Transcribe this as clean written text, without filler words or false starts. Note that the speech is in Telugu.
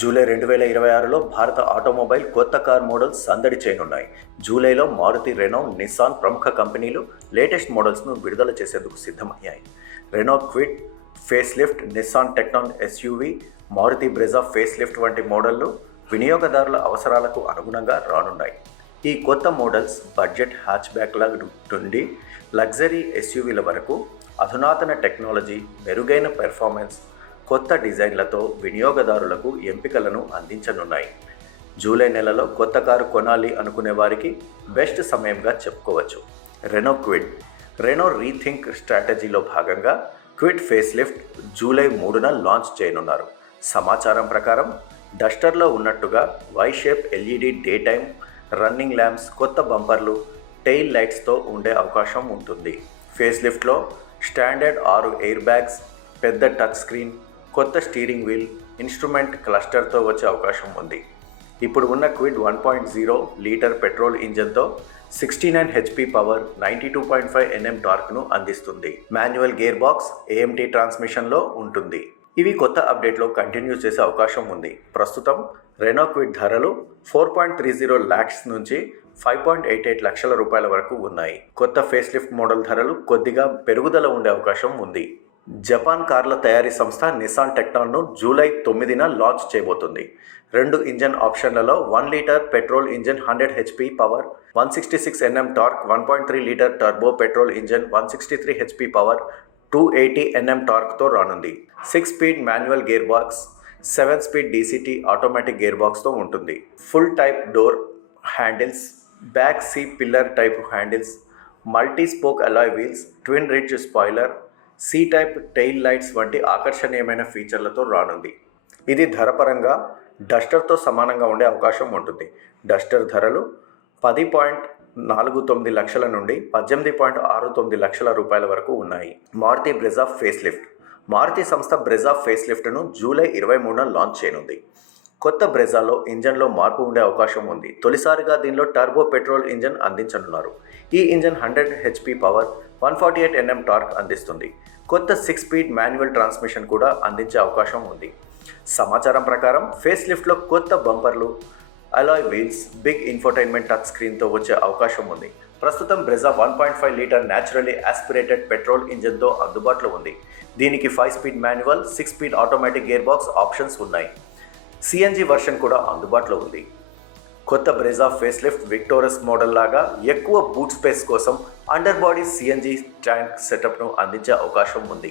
జూలై 2026లో భారత ఆటోమొబైల్ కొత్త కార్ మోడల్స్ సందడి చేయనున్నాయి. జూలైలో మారుతి, రెనో, నిస్సాన్ ప్రముఖ కంపెనీలు లేటెస్ట్ మోడల్స్ను విడుదల చేసేందుకు సిద్ధమయ్యాయి. Renault Kwid facelift, Nissan Tekton SUV, Maruti Brezza facelift వంటి మోడళ్లు వినియోగదారుల అవసరాలకు అనుగుణంగా రానున్నాయి. ఈ కొత్త మోడల్స్ బడ్జెట్ హ్యాచ్బ్యాక్ల నుండి లగ్జరీ ఎస్యూవీల వరకు అధునాతన టెక్నాలజీ, మెరుగైన పెర్ఫార్మెన్స్, కొత్త డిజైన్లతో వినియోగదారులకు ఎంపికలను అందించనున్నాయి. జూలై నెలలో కొత్త కారు కొనాలి అనుకునే వారికి బెస్ట్ సమయంగా చెప్పుకోవచ్చు. Renault quid. రెనో రీథింక్ స్ట్రాటజీలో భాగంగా క్విడ్ ఫేస్ లిఫ్ట్ జూలై 3న లాంచ్ చేయనున్నారు. సమాచారం ప్రకారం డస్టర్లో ఉన్నట్టుగా Y shape LED day time running lamps, కొత్త బంపర్లు, టెయిల్ లైట్స్తో ఉండే అవకాశం ఉంటుంది. ఫేస్ లిఫ్ట్లో స్టాండర్డ్ 6 ఎయిర్ బ్యాగ్స్, పెద్ద టచ్ స్క్రీన్, కొత్త స్టీరింగ్ వీల్, ఇన్స్ట్రుమెంట్ క్లస్టర్తో వచ్చే అవకాశం ఉంది. ఇప్పుడు ఉన్న క్విడ్ 1.0 లీటర్ పెట్రోల్ ఇంజన్తో 69 హెచ్పి పవర్, 92.5 Nm టార్క్ను అందిస్తుంది. మాన్యువల్ గేర్ బాక్స్, ఏఎంటీ ట్రాన్స్మిషన్లో ఉంటుంది. ఇవి కొత్త అప్డేట్లో కంటిన్యూ చేసే అవకాశం ఉంది. ప్రస్తుతం రెనో క్విడ్ ధరలు 4.30 lakhs నుంచి 5.88 లక్షల రూపాయల వరకు ఉన్నాయి. కొత్త ఫేస్ లిఫ్ట్ మోడల్ ధరలు కొద్దిగా పెరుగుదల ఉండే అవకాశం ఉంది. జపాన్ కార్ల తయారీ సంస్థ నిస్సాన్ టెక్నాన్ను జూలై 9న లాంచ్ చేయబోతుంది. 2 ఇంజన్ ఆప్షన్లలో 1 litre petrol engine 100 HP power, 166 Nm torque, 1.3 litre turbo petrol engine 163 HP power, 280 Nm టార్క్తో రానుంది. 6 speed manual gear box, 7 speed DCT automatic gear బాక్స్తో ఉంటుంది. Full type door handles, back C pillar type handles, multi spoke alloy wheels, twin ridge spoiler, C type tail lights వంటి ఆకర్షణీయమైన ఫీచర్లతో రానుంది. ఇది ధరపరంగా డస్టర్తో సమానంగా ఉండే అవకాశం ఉంటుంది. డస్టర్ ధరలు 10.49 లక్షల నుండి 18.69 లక్షల రూపాయల వరకు ఉన్నాయి. Maruti Brezza facelift. Maruti సంస్థ బ్రెజా ఫేస్ లిఫ్ట్ను జూలై 23న లాంచ్ చేయనుంది. కొత్త బ్రెజాలో ఇంజన్లో మార్పు ఉండే అవకాశం ఉంది. తొలిసారిగా దీనిలో టర్బో పెట్రోల్ ఇంజన్ అందించనున్నారు. ఈ engine 100 HP power, 148 Nm torque అందిస్తుంది. కొత్త 6 స్పీడ్ మాన్యువల్ ట్రాన్స్మిషన్ కూడా అందించే అవకాశం ఉంది. సమాచారం ప్రకారం ఫేస్ లిఫ్ట్లో కొత్త బంపర్లు, alloy wheels, big infotainment touch స్క్రీన్తో వచ్చే అవకాశం ఉంది. ప్రస్తుతం Brezza 1.5 litre naturally aspirated petrol ఇంజన్తో అందుబాటులో ఉంది. దీనికి 5 speed manual, 6 speed automatic gear box options ఉన్నాయి. సిఎన్జి వర్షన్ కూడా అందుబాటులో ఉంది. కొత్త Brezza facelift Victoris model లాగా ఎక్కువ బూట్ స్పేస్ కోసం అండర్ బాడీ సిఎన్జి ట్యాంక్ సెటప్ను అందించే అవకాశం ఉంది.